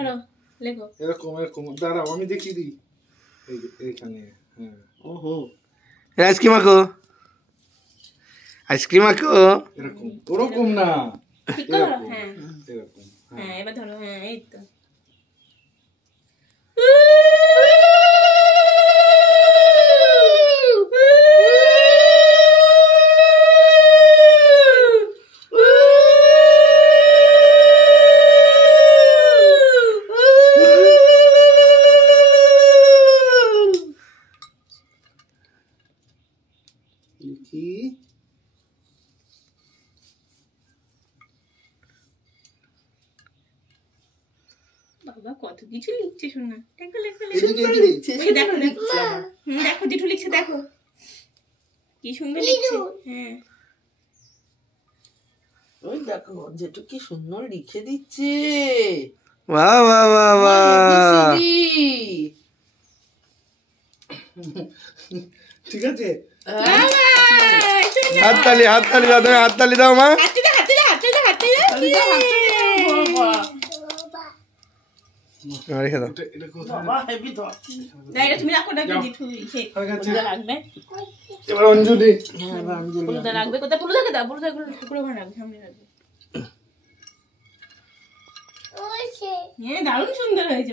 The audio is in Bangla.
ধরো লেখো এরকম এরকম দাঁড়াও আমি দেখিয়ে দিই এই যে এইখানে হ্যাঁ ওহো আইসক্রিম আঁকো আইসক্রিম আঁকো এরকম ওরকম না ঠিক করো হ্যাঁ এরকম হ্যাঁ এবার ধরো হ্যাঁ এই তো কি বাবা কত কিছু লিখছে শোনা দেখো লেখো এদিকে লেখো লিখছে এই দেখো দেখো দেখো জেঠু লিখছে দেখো কি সুন্দর লিখছে হ্যাঁ ওই দেখো যেটু কি সুন্দর লিখে দিচ্ছে বাহ বাহ বাহ বাহ ঠিক আছে হাততালি হাততালি দাও তুমি হাততালি দাও মা হাতে দে হাতে দে হাতে দে হাতে দে রেখে দাও এটা কোথায় বাবা হেভি ধর না এটা তুমি রাখো দেখো জেঠু লিখে কোথায় রাখবে এবার অঞ্জলি হ্যাঁ বাঞ্জলি কোথায় রাখবে কোথায় পুরো থাকে দাও পুরো থাকে পুরো ওখানে রাখবে সামনে রাখবে হ্যাঁ দারুণ সুন্দর হয়েছে